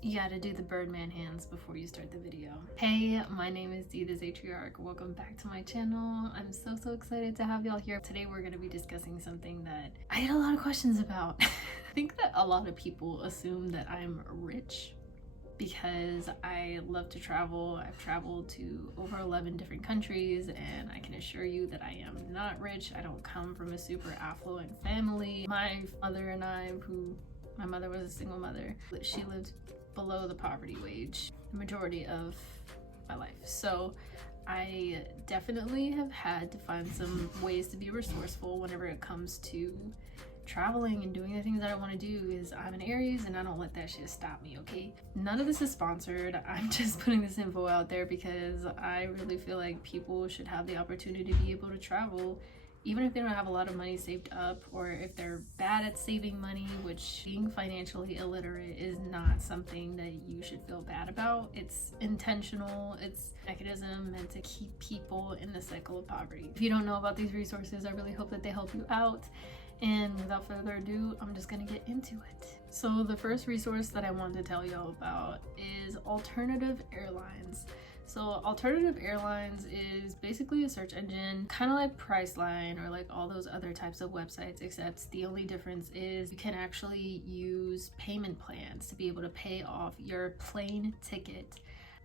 You gotta do the Birdman hands before you start the video. Hey, my name is Dee the Zatriarch. Welcome back to my channel. I'm so excited to have y'all here. Today we're gonna be discussing something that I get a lot of questions about. I think that a lot of people assume that I'm rich because I love to travel. I've traveled to over 11 different countries, and I can assure you that I am not rich. I don't come from a super affluent family. My mother and I, my mother was a single mother, she lived below the poverty wage the majority of my life. So I definitely have had to find some ways to be resourceful whenever it comes to traveling and doing the things that I want to do. Is I'm an Aries and I don't let that shit stop me, okay? None of this is sponsored. I'm just putting this info out there because I really feel like people should have the opportunity to be able to travel even if they don't have a lot of money saved up, or if they're bad at saving money, which being financially illiterate is not something that you should feel bad about. It's intentional. It's a mechanism meant to keep people in the cycle of poverty. If you don't know about these resources, I really hope that they help you out. And without further ado, I'm just gonna get into it. So the first resource that I want to tell y'all about is Alternative Airlines. So Alternative Airlines is basically a search engine, kind of like Priceline or like all those other types of websites, except the only difference is you can actually use payment plans to be able to pay off your plane ticket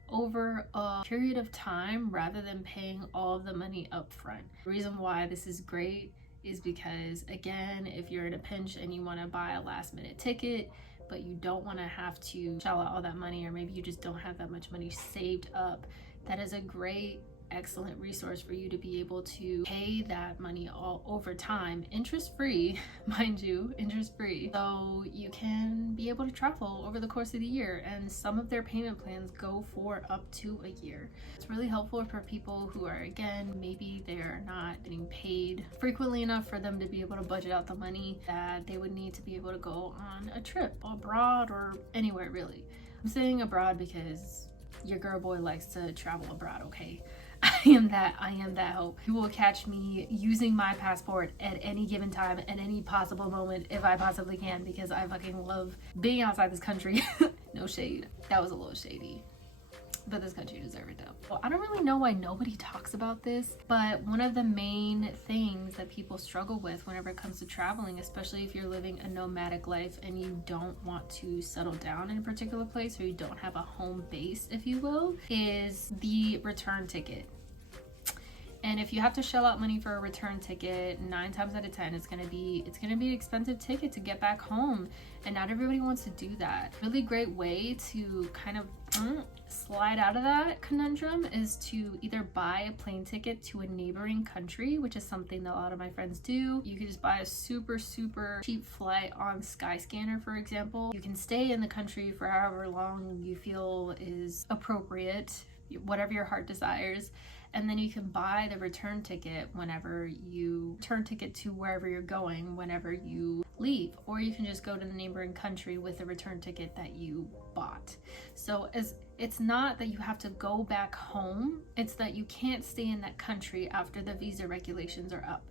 over a period of time rather than paying all of the money up front. The reason why this is great is because, again, if you're in a pinch and you want to buy a last minute ticket, but you don't want to have to shell out all that money, or maybe you just don't have that much money saved up, that is a great, excellent resource for you to be able to pay that money all over time, interest-free, mind you, interest-free, so you can be able to travel over the course of the year. And some of their payment plans go for up to a year. It's really helpful for people who are, again, maybe they're not getting paid frequently enough for them to be able to budget out the money that they would need to be able to go on a trip abroad or anywhere, really. I'm saying abroad because your girl boy likes to travel abroad, okay? I am that hope. You will catch me using my passport at any given time, at any possible moment, if I possibly can, because I fucking love being outside this country. No shade. That was a little shady. But this country deserves it though. Well, I don't really know why nobody talks about this, but one of the main things that people struggle with whenever it comes to traveling, especially if you're living a nomadic life and you don't want to settle down in a particular place, or you don't have a home base, if you will, is the return ticket. And if you have to shell out money for a return ticket, 9 times out of 10, it's gonna be an expensive ticket to get back home. And not everybody wants to do that. Really great way to kind of slide out of that conundrum is to either buy a plane ticket to a neighboring country, which is something that a lot of my friends do. You can just buy a super cheap flight on Skyscanner, for example. You can stay in the country for however long you feel is appropriate, whatever your heart desires. And then you can buy the return ticket to wherever you're going whenever you leave, or you can just go to the neighboring country with the return ticket that you bought. So it's not that you have to go back home, it's that you can't stay in that country after the visa regulations are up.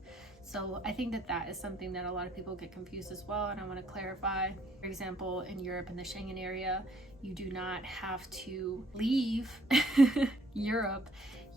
So I think that is something that a lot of people get confused as well, and I want to clarify. For example, in Europe, in the Schengen area, you do not have to leave Europe.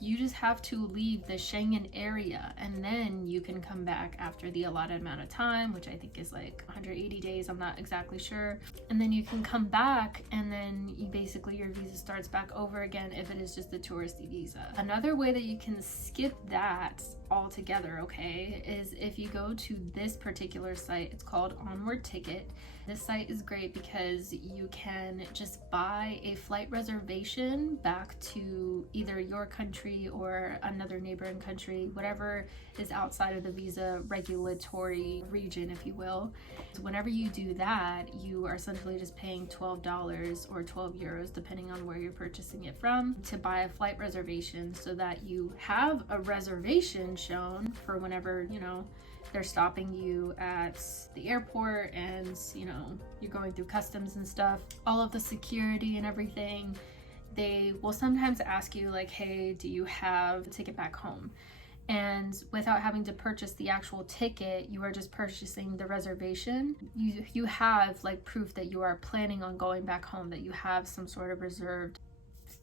You just have to leave the Schengen area, and then you can come back after the allotted amount of time, which I think is like 180 days, I'm not exactly sure. And then you can come back, and then your visa starts back over again if it is just a touristy visa. Another way that you can skip that altogether, okay, is if you go to this particular site. It's called Onward Ticket. This site is great because you can just buy a flight reservation back to either your country or another neighboring country, whatever is outside of the visa regulatory region, if you will. So whenever you do that, you are essentially just paying $12 or 12 euros, depending on where you're purchasing it from, to buy a flight reservation, so that you have a reservation shown for whenever, they're stopping you at the airport and, you're going through customs and stuff, all of the security and everything. They will sometimes ask you like, hey, do you have a ticket back home? And without having to purchase the actual ticket, you are just purchasing the reservation. You have like proof that you are planning on going back home, that you have some sort of reserved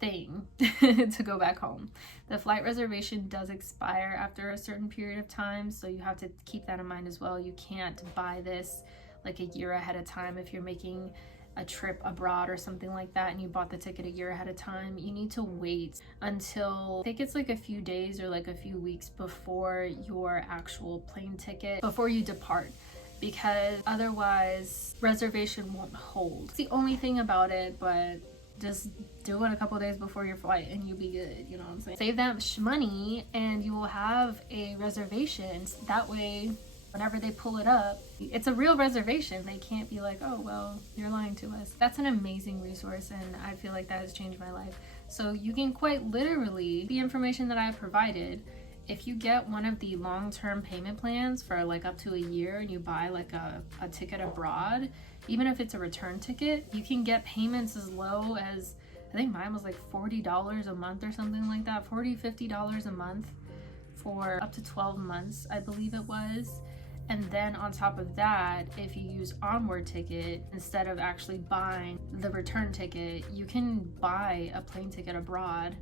thing to go back home. The flight reservation does expire after a certain period of time, so you have to keep that in mind as well. You can't buy this like a year ahead of time if you're making a trip abroad or something like that and you bought the ticket a year ahead of time. You need to wait until, I think it's like a few days or like a few weeks before your actual plane ticket, before you depart, because otherwise reservation won't hold. It's the only thing about it, but just do it a couple days before your flight and you'll be good, you know what I'm saying? Save that money and you will have a reservation. That way, whenever they pull it up, it's a real reservation. They can't be like, oh, well, you're lying to us. That's an amazing resource, and I feel like that has changed my life. So you can quite literally, the information that I provided, if you get one of the long-term payment plans for like up to a year and you buy like a ticket abroad, even if it's a return ticket, you can get payments as low as, I think mine was like $40 a month or something like that, $40-50 a month for up to 12 months, I believe it was. And then on top of that, if you use Onward Ticket, instead of actually buying the return ticket, you can buy a plane ticket abroad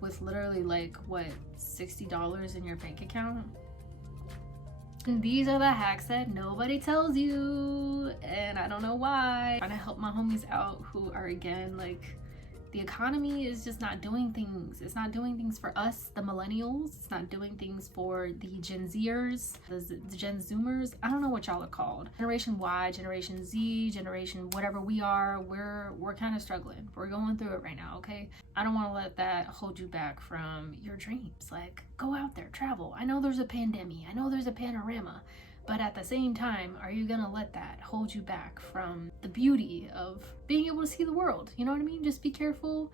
with literally like, what, $60 in your bank account? And these are the hacks that nobody tells you, and I don't know why. I'm trying to help my homies out who are, again, like, the economy is just not doing things. It's not doing things for us, the millennials. It's not doing things for the Gen Zers, the Gen Zoomers. I don't know what y'all are called. Generation Y, Generation Z, Generation whatever we are, we're kind of struggling. We're going through it right now, okay? I don't want to let that hold you back from your dreams. Like, go out there, travel. I know there's a pandemic. I know there's a panorama. But at the same time, are you gonna let that hold you back from the beauty of being able to see the world? You know what I mean? Just be careful,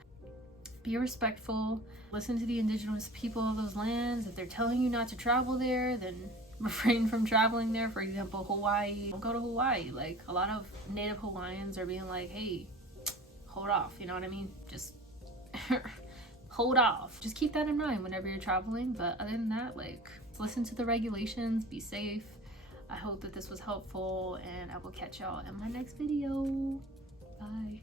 be respectful, listen to the indigenous people of those lands. If they're telling you not to travel there, then refrain from traveling there. For example, Hawaii, don't go to Hawaii. Like, a lot of native Hawaiians are being like, hey, hold off, you know what I mean? Just hold off. Just keep that in mind whenever you're traveling. But other than that, like, listen to the regulations, be safe. I hope that this was helpful, and I will catch y'all in my next video. Bye.